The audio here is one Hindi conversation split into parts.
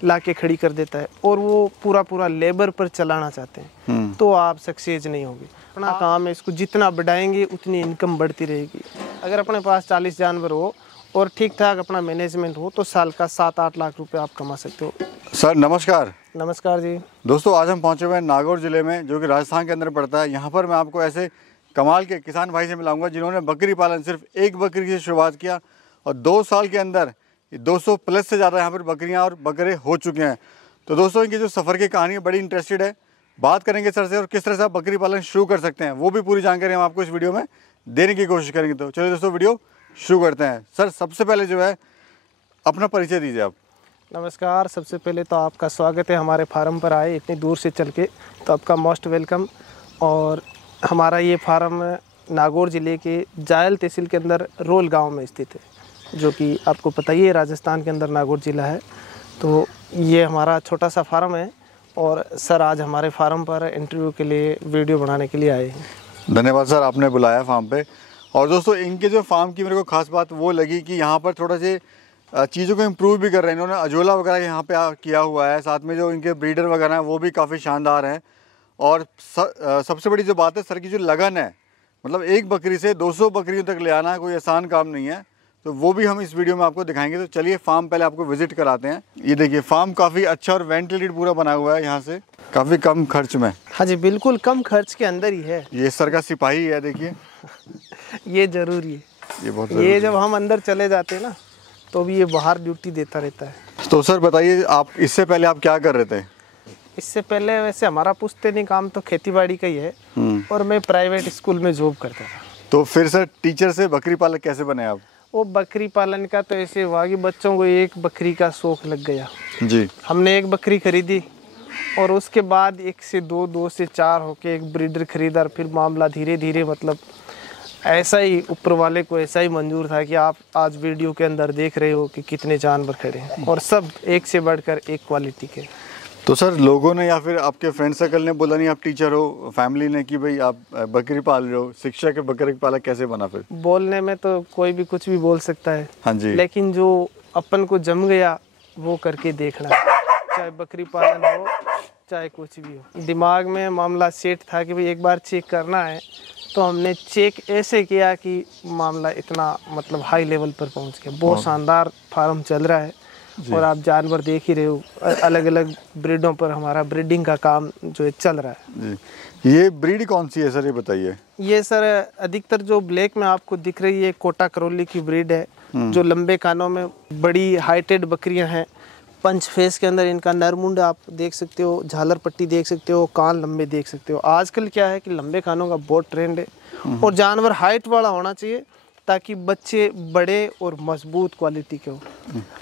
ला के खड़ी कर देता है और वो पूरा लेबर पर चलाना चाहते हैं तो आप सक्सेस नहीं होगी। अपना काम है, इसको जितना बढ़ाएंगे उतनी इनकम बढ़ती रहेगी। अगर अपने पास 40 जानवर हो और ठीक ठाक अपना मैनेजमेंट हो तो साल का 7-8 लाख रुपए आप कमा सकते हो। सर नमस्कार। नमस्कार जी। दोस्तों आज हम पहुंचे हुए हैं नागौर ज़िले में, जो कि राजस्थान के अंदर पड़ता है। यहाँ पर मैं आपको ऐसे कमाल के किसान भाई से मिलाऊंगा जिन्होंने बकरी पालन सिर्फ एक बकरी से शुरुआत किया और 2 साल के अंदर 200 प्लस से ज़्यादा यहाँ पर बकरियाँ और बकरे हो चुके हैं। तो दोस्तों इनकी जो सफ़र की कहानी है बड़ी इंटरेस्टेड है। बात करेंगे सर से और किस तरह से आप बकरी पालन शुरू कर सकते हैं, वो भी पूरी जानकारी हम आपको इस वीडियो में देने की कोशिश करेंगे। तो चलिए दोस्तों वीडियो शुरू करते हैं। सर सबसे पहले जो है अपना परिचय दीजिए आप। नमस्कार, सबसे पहले तो आपका स्वागत है हमारे फार्म पर आए इतनी दूर से चल के, तो आपका मोस्ट वेलकम। और हमारा ये फार्म नागौर ज़िले के जायल तहसील के अंदर रोल गांव में स्थित है, जो कि आपको पता ही है राजस्थान के अंदर नागौर ज़िला है। तो ये हमारा छोटा सा फार्म है और सर आज हमारे फार्म पर इंटरव्यू के लिए वीडियो बनाने के लिए आए हैं। धन्यवाद सर, आपने बुलाया फार्म पे। और दोस्तों इनके जो फार्म की मेरे को खास बात वो लगी कि यहाँ पर थोड़ा से चीज़ों को इम्प्रूव भी कर रहे हैं। इन्होंने अजोला वगैरह यहाँ पे किया हुआ है, साथ में जो इनके ब्रीडर वगैरह हैं वो भी काफ़ी शानदार हैं। और सबसे बड़ी जो बात है सर की जो लगन है, मतलब एक बकरी से 200 बकरियों तक ले आना कोई आसान काम नहीं है, तो वो भी हम इस वीडियो में आपको दिखाएंगे। तो चलिए फार्म पहले आपको विजिट कराते हैं। ये देखिए फार्म काफ़ी अच्छा और वेंटिलेटेड पूरा बना हुआ है, यहाँ से काफ़ी कम खर्च में। हाँ जी बिल्कुल कम खर्च के अंदर ही है। ये सर का सिपाही है, देखिए ये ज़रूरी है, ये बहुत ये जब हम अंदर चले जाते हैं ना तो भी ये बाहर ड्यूटी देता रहता है। तो सर बताइए आप इससे पहले आप क्या कर रहे थे? इससे पहले वैसे हमारा पुश्तैनी काम तो खेतीबाड़ी का ही है और मैं प्राइवेट स्कूल में जॉब करता था। तो फिर सर टीचर से बकरी पालक कैसे बने आप? वो बकरी पालन का तो ऐसे हुआ कि बच्चों को एक बकरी का शौक लग गया जी। हमने एक बकरी खरीदी और उसके बाद 1 से 2, 2 से 4 होके एक ब्रीडर खरीदा और फिर मामला धीरे धीरे मतलब ऐसा ही ऊपर वाले को ऐसा ही मंजूर था कि आप आज वीडियो के अंदर देख रहे हो कि कितने जानवर खड़े हैं और सब एक से बढ़कर एक क्वालिटी के। तो सर लोगों ने या फिर आपके फ्रेंड सर्कल ने बोला नहीं आप टीचर हो, फैमिली ने कि भाई आप बकरी पाल रहे हो, शिक्षा के बकरी पालक कैसे बना? फिर बोलने में तो कोई भी कुछ भी बोल सकता है, हाँ जी, लेकिन जो अपन को जम गया वो करके देखना, चाहे बकरी पालन हो चाहे कुछ भी हो। दिमाग में मामला सेट था कि भाई एक बार चेक करना है, तो हमने चेक ऐसे किया कि मामला इतना मतलब हाई लेवल पर पहुंच गया। बहुत शानदार फार्म चल रहा है और आप जानवर देख ही रहे हो, अलग अलग ब्रीडों पर हमारा ब्रीडिंग का काम जो है चल रहा है जी। ये ब्रीड कौन सी है सर, ये बताइए? ये सर अधिकतर जो ब्लैक में आपको दिख रही है कोटा करौली की ब्रीड है, जो लंबे कानों में बड़ी हाइटेड बकरियां हैं। पंच फेस के अंदर इनका नरमुंड आप देख सकते हो, झालर पट्टी देख सकते हो, कान लंबे देख सकते हो। आजकल क्या है कि लंबे कानों का बहुत ट्रेंड है और जानवर हाइट वाला होना चाहिए ताकि बच्चे बड़े और मजबूत क्वालिटी के हो,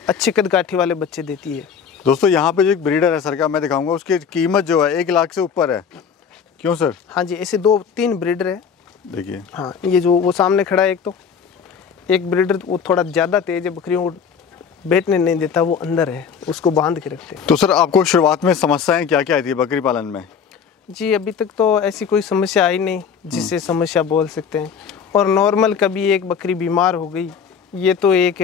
अच्छे कदकाठी वाले बच्चे देती है। दोस्तों यहाँ पे जो एक ब्रीडर है सर का मैं दिखाऊंगा, उसकी कीमत जो है 1 लाख से ऊपर है। क्यों सर? हाँ जी, ऐसे 2-3 ब्रीडर है। देखिए हाँ, ये जो वो सामने खड़ा है एक ब्रीडर वो थोड़ा ज़्यादा तेज है, बकरियों को बैठने नहीं देता, वो अंदर है, उसको बांध के रखते हैं। तो सर आपको शुरुआत में समस्याएं क्या क्या आई थी बकरी पालन में? जी अभी तक तो ऐसी कोई समस्या आई नहीं जिससे समस्या बोल सकते हैं। और नॉर्मल कभी एक बकरी बीमार हो गई, ये तो एक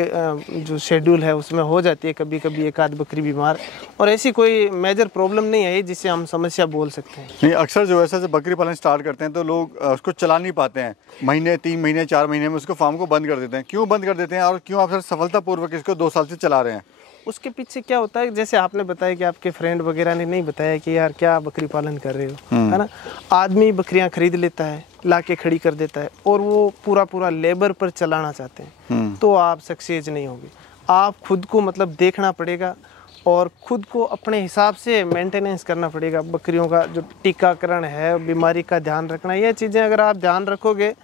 जो शेड्यूल है उसमें हो जाती है, कभी कभी एक आध बकरी बीमार, और ऐसी कोई मेजर प्रॉब्लम नहीं आई जिससे हम समस्या बोल सकते हैं। नहीं, अक्सर जो ऐसे बकरी पालन स्टार्ट करते हैं तो लोग उसको चला नहीं पाते हैं, महीने 3 महीने 4 महीने में उसको फार्म को बंद कर देते हैं। क्यों बंद कर देते हैं और क्यों आप सर सफलतापूर्वक इसको 2 साल से चला रहे हैं? उसके पीछे क्या होता है, जैसे आपने बताया कि आपके फ्रेंड वगैरह ने नहीं बताया कि यार क्या बकरी पालन कर रहे हो, है ना। आदमी बकरियां खरीद लेता है, ला के खड़ी कर देता है और वो पूरा लेबर पर चलाना चाहते हैं, तो आप सक्सेस नहीं होगी। आप खुद को मतलब देखना पड़ेगा और खुद को अपने हिसाब से मेंटेनेंस करना पड़ेगा। बकरियों का जो टीकाकरण है, बीमारी का ध्यान रखना, ये चीज़ें अगर आप ध्यान रखोगे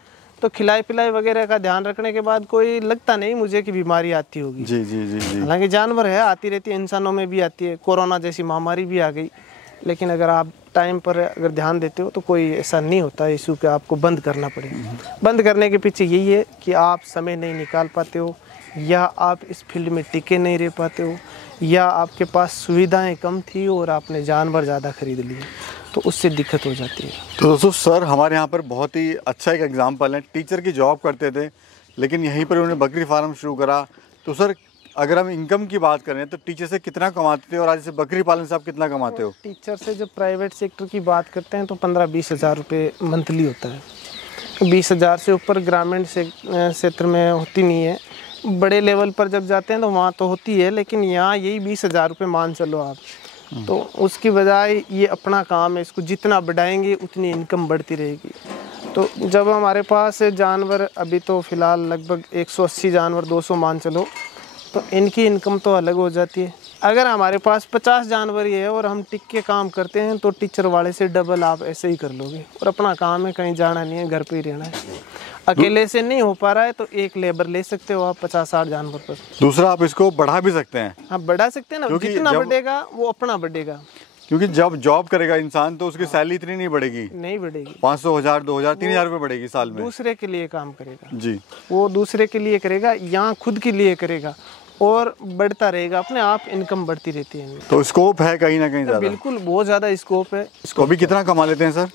तो खिलाई पिलाई वगैरह का ध्यान रखने के बाद कोई लगता नहीं मुझे कि बीमारी आती होगी। जी जी जी जी। हालांकि जानवर है, आती रहती है, इंसानों में भी आती है, कोरोना जैसी महामारी भी आ गई, लेकिन अगर आप टाइम पर अगर ध्यान देते हो तो कोई ऐसा नहीं होता इशू कि आपको बंद करना पड़ेगा। बंद करने के पीछे यही है कि आप समय नहीं निकाल पाते हो, या आप इस फील्ड में टिके नहीं रह पाते हो, या आपके पास सुविधाएं कम थी और आपने जानवर ज़्यादा खरीद लिए, तो उससे दिक्कत हो जाती है। तो दोस्तों सर हमारे यहाँ पर बहुत ही अच्छा एक एग्जाम्पल है। टीचर की जॉब करते थे लेकिन यहीं पर उन्होंने बकरी फार्म शुरू करा। तो सर अगर हम इनकम की बात करें तो टीचर से कितना कमाते हो और आज से बकरी पालन से आप कितना कमाते हो? टीचर से जब प्राइवेट सेक्टर की बात करते हैं तो 15-20 हज़ार रुपये मंथली होता है। 20 हज़ार से ऊपर ग्रामीण क्षेत्र में होती नहीं है। बड़े लेवल पर जब जाते हैं तो वहाँ तो होती है, लेकिन यहाँ यही 20 हज़ार रुपये मान चलो आप। तो उसकी बजाय ये अपना काम है, इसको जितना बढ़ाएंगे उतनी इनकम बढ़ती रहेगी। तो जब हमारे पास जानवर, अभी तो फ़िलहाल लगभग 180 जानवर 200 मान चलो, तो इनकी इनकम तो अलग हो जाती है। अगर हमारे पास 50 जानवर ही है और हम टिक के काम करते हैं तो टीचर वाले से डबल आप ऐसे ही कर लोगे। और अपना काम है, कहीं जाना नहीं है, घर पे ही रहना है। अकेले से नहीं हो पा रहा है तो एक लेबर ले सकते हो आप 50-60 जानवर पर। दूसरा, आप इसको बढ़ा भी सकते हैं। हाँ, बढ़ा सकते हैं ना, जितना बढ़ेगा वो अपना बढ़ेगा। क्योंकि जब जॉब करेगा इंसान तो उसकी सैलरी इतनी नहीं बढ़ेगी, नहीं बढ़ेगी। 500, 1000, 2000, 3000 रुपये बढ़ेगी साल में। दूसरे के लिए काम करेगा जी, वो दूसरे के लिए करेगा, यहाँ खुद के लिए करेगा और बढ़ता रहेगा, अपने आप इनकम बढ़ती रहती है। तो स्कोप है कहीं ना कहीं ज़्यादा? बिल्कुल, बहुत ज़्यादा स्कोप है। इसको अभी कितना कमा लेते हैं सर?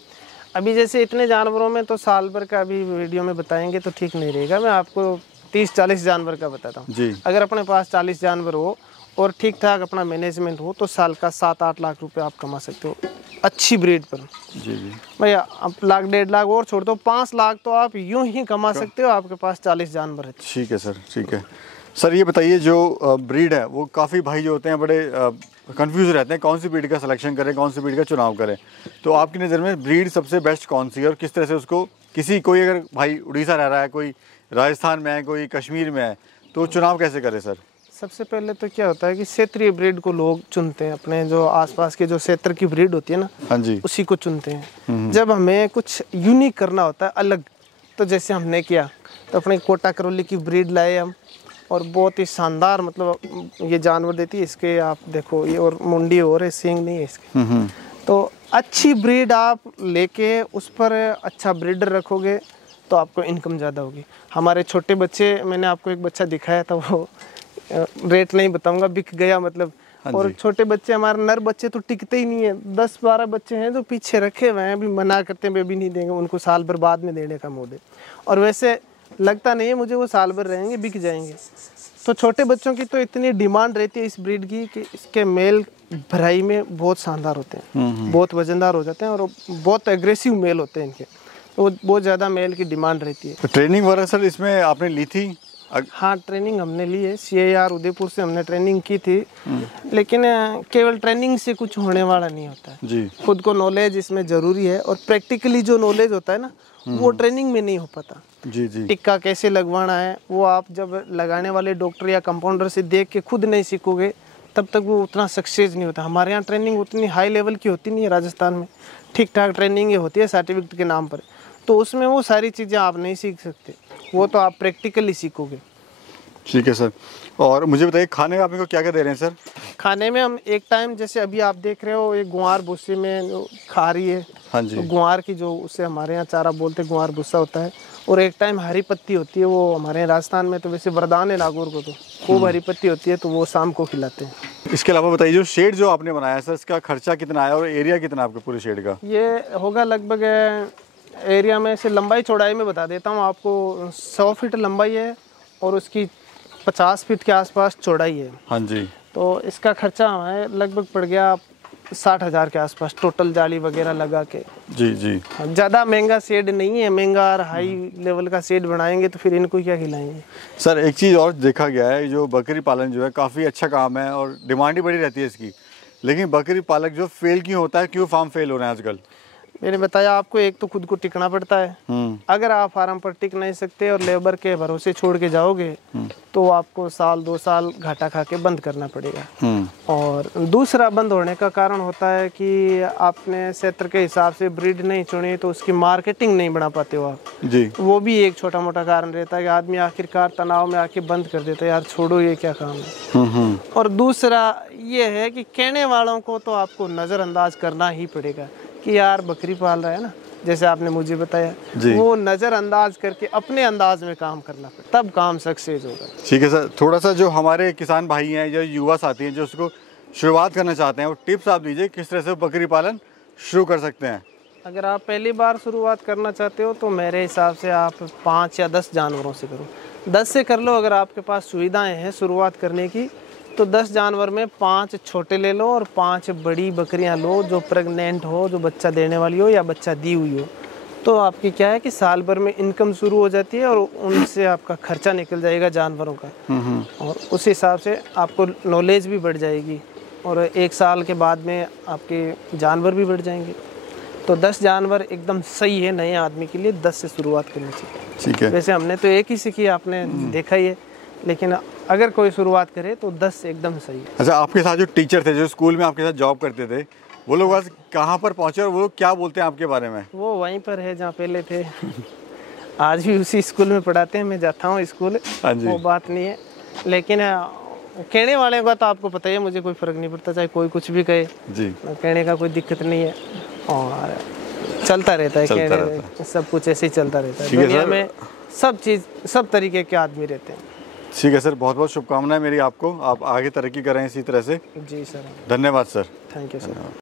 अभी जैसे इतने जानवरों में तो साल भर का अभी वीडियो में बताएंगे तो ठीक नहीं रहेगा। मैं आपको 30-40 जानवर का बताता हूँ जी। अगर अपने पास 40 जानवर हो और ठीक ठाक अपना मैनेजमेंट हो तो साल का 7-8 लाख रुपए आप कमा सकते हो अच्छी ब्रीड पर। जी जी भैया, अब 1-1.5 लाख और छोड़ दो, 5 लाख तो आप यूं ही कमा सकते हो, आपके पास 40 जानवर है। ठीक है सर, ठीक है सर। ये बताइए, जो ब्रीड है वो काफ़ी भाई जो होते हैं बड़े कंफ्यूज रहते हैं, कौन सी ब्रीड का सिलेक्शन करें, कौन सी ब्रीड का चुनाव करें। तो आपकी नज़र में ब्रीड सबसे बेस्ट कौन सी है और किस तरह से उसको, कोई अगर भाई उड़ीसा रह रहा है, कोई राजस्थान में है, कोई कश्मीर में है, तो चुनाव कैसे करें सर? सबसे पहले तो क्या होता है कि क्षेत्रीय ब्रीड को लोग चुनते हैं, अपने जो आसपास के जो क्षेत्र की ब्रीड होती है ना, हाँ जी, उसी को चुनते हैं। जब हमें कुछ यूनिक करना होता है, अलग, तो जैसे हमने किया तो अपने कोटा करौली की ब्रीड लाए हम, और बहुत ही शानदार, मतलब ये जानवर देती है। इसके आप देखो, ये और मुंडी और है, सींग नहीं है इसके। तो अच्छी ब्रीड आप लेके उस पर अच्छा ब्रीडर रखोगे तो आपको इनकम ज़्यादा होगी। हमारे छोटे बच्चे, मैंने आपको एक बच्चा दिखाया था, वो रेट नहीं बताऊंगा, बिक गया मतलब। और छोटे बच्चे, हमारे नर बच्चे तो टिकते ही नहीं है। 10-12 बच्चे हैं जो पीछे रखे हुए हैं, अभी मना करते हैं, बेबी नहीं देंगे, उनको साल भर बाद में देने का मोड है। और वैसे लगता नहीं है मुझे वो साल भर रहेंगे, बिक जाएंगे। तो छोटे बच्चों की तो इतनी डिमांड रहती है इस ब्रीड की कि इसके मेल भराई में बहुत शानदार होते हैं, बहुत वजनदार हो जाते हैं और बहुत एग्रेसिव मेल होते हैं इनके, तो बहुत ज़्यादा मेल की डिमांड रहती है। तो ट्रेनिंग वगैरह सर इसमें आपने ली थी? हाँ, ट्रेनिंग हमने ली है, CIR उदयपुर से हमने ट्रेनिंग की थी। लेकिन केवल ट्रेनिंग से कुछ होने वाला नहीं होता है जी। खुद को नॉलेज इसमें ज़रूरी है, और प्रैक्टिकली जो नॉलेज होता है ना, वो ट्रेनिंग में नहीं हो पाता। जी जी। टिक्का कैसे लगवाना है वो आप जब लगाने वाले डॉक्टर या कंपाउंडर से देख के खुद नहीं सीखोगे तब तक वो उतना सक्सेस नहीं होता। हमारे यहाँ ट्रेनिंग उतनी हाई लेवल की होती नहीं है, राजस्थान में ठीक ठाक ट्रेनिंग ये होती है सर्टिफिकेट के नाम पर, तो उसमें वो सारी चीज़ें आप नहीं सीख सकते, वो तो आप प्रैक्टिकली सीखोगे। ठीक है सर। और मुझे बताइए, खाने में आप इनको क्या क्या दे रहे हैं सर? खाने में हम एक टाइम, जैसे अभी आप देख रहे हो, एक गुआर भूसे में जो खा रही है, हाँ जी, तो गुआर की जो, उससे हमारे यहाँ चारा बोलते हैं, गुआर भूसा होता है। और एक टाइम हरी पत्ती होती है, वो हमारे यहाँ राजस्थान में तो वैसे वरदान है नागौर को, तो खूब हरी पत्ती होती है, तो वो शाम को खिलाते हैं। इसके अलावा बताइए, जो शेड जो आपने बनाया सर, इसका खर्चा कितना आया और एरिया कितना आपके पूरे शेड का? ये होगा लगभग, एरिया में से लंबाई चौड़ाई में बता देता हूँ आपको, 100 फीट लंबाई है और उसकी 50 फीट के आसपास चौड़ाई है। हाँ जी। तो इसका खर्चा हमें लगभग पड़ गया 60,000 के आसपास, टोटल जाली वगैरह लगा के। जी जी। ज़्यादा महंगा शेड नहीं है, महंगा और हाई लेवल का शेड बनाएंगे तो फिर इनको क्या खिलाएंगे। सर एक चीज़ और देखा गया है, जो बकरी पालन जो है काफ़ी अच्छा काम है और डिमांड ही बड़ी रहती है इसकी, लेकिन बकरी पालक जो फेल क्यों होता है, क्यों फार्म फेल हो रहे हैं आजकल? मैंने बताया आपको, एक तो खुद को टिकना पड़ता है। अगर आप फार्म पर टिक नहीं सकते और लेबर के भरोसे छोड़ के जाओगे तो आपको 1-2 साल घाटा खा के बंद करना पड़ेगा। और दूसरा बंद होने का कारण होता है कि आपने क्षेत्र के हिसाब से ब्रीड नहीं चुनी तो उसकी मार्केटिंग नहीं बढ़ा पाते हो आप जी। वो भी एक छोटा मोटा कारण रहता है कि आदमी आखिरकार तनाव में आके बंद कर देता है, यार छोड़ो ये क्या काम है। और दूसरा ये है कि कहने वालों को तो आपको नज़रअंदाज करना ही पड़ेगा कि यार बकरी पाल रहा है ना, जैसे आपने मुझे बताया, वो नज़रअंदाज करके अपने अंदाज में काम करना पड़ेगा, तब काम सक्सेस होगा। ठीक है सर। थोड़ा सा जो हमारे किसान भाई हैं, जो युवा साथी हैं, जो उसको शुरुआत करना चाहते हैं, वो टिप्स आप दीजिए किस तरह से बकरी पालन शुरू कर सकते हैं। अगर आप पहली बार शुरुआत करना चाहते हो तो मेरे हिसाब से आप 5 या 10 जानवरों से करो। 10 से कर लो, अगर आपके पास सुविधाएं हैं शुरुआत करने की, तो 10 जानवर में 5 छोटे ले लो और 5 बड़ी बकरियां लो जो प्रेग्नेंट हो, जो बच्चा देने वाली हो या बच्चा दी हुई हो। तो आपकी क्या है कि साल भर में इनकम शुरू हो जाती है और उनसे आपका खर्चा निकल जाएगा जानवरों का, और उस हिसाब से आपको नॉलेज भी बढ़ जाएगी और 1 साल के बाद में आपके जानवर भी बढ़ जाएंगे। तो 10 जानवर एकदम सही है नए आदमी के लिए, 10 से शुरुआत करनी चाहिए। ठीक है। वैसे हमने तो एक ही सीखी, आपने देखा ही है, लेकिन अगर कोई शुरुआत करे तो 10 से एकदम सही है। अच्छा, आपके साथ जो टीचर थे, जो स्कूल में आपके साथ जॉब करते थे, वो लोग आज कहाँ पर पहुँचे और वो लोग क्या बोलते हैं आपके बारे में? वो वहीं पर है जहाँ पहले थे। आज भी उसी स्कूल में पढ़ाते हैं, मैं जाता हूँ स्कूल, वो बात नहीं है। लेकिन कहने वाले का तो आपको पता ही है, मुझे कोई फर्क नहीं पड़ता, चाहे कोई कुछ भी कहे जी, कहने का कोई दिक्कत नहीं है और चलता रहता है, कहने सब कुछ ऐसे ही चलता रहता है। दुनिया में सब चीज़, सब तरीके के आदमी रहते हैं। ठीक है सर, बहुत बहुत शुभकामनाएं मेरी आपको, आप आगे तरक्की करें इसी तरह से। जी सर, धन्यवाद सर। Thank you sir.